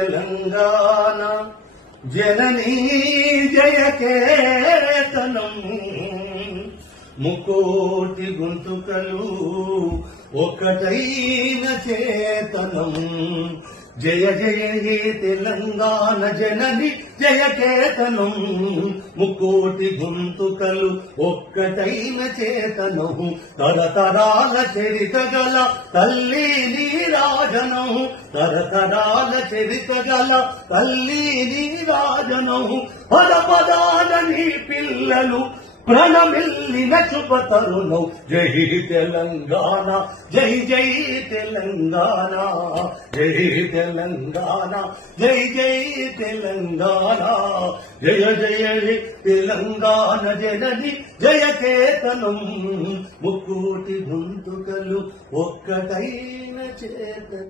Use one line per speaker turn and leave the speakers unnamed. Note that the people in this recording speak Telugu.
తెలంగాణ జననీ కేతనం ముకోటి గుంతుకలు ఒకటైన చేతనం జయ జయ హే తెలంగాణ జనని జయ చేతనం ముకోటి గుంతుకలు ఒక్కటైన చేతనం తరతరాల చరిత గల తల్లి నీరాజనం తరతరాల చరిత గల తల్లి నీరాజనం పద పదాలని పిల్లలు ప్రణమిల్లిన శుభతరుణం జై తెలంగాణ జై జై తెలంగాణ జై తెలంగాణ జై జై తెలంగాణ జయ జయ తెలంగాణ జనని జయ కేతనం ముక్కుటి గొంతుకలు ఒక్కటైన చేత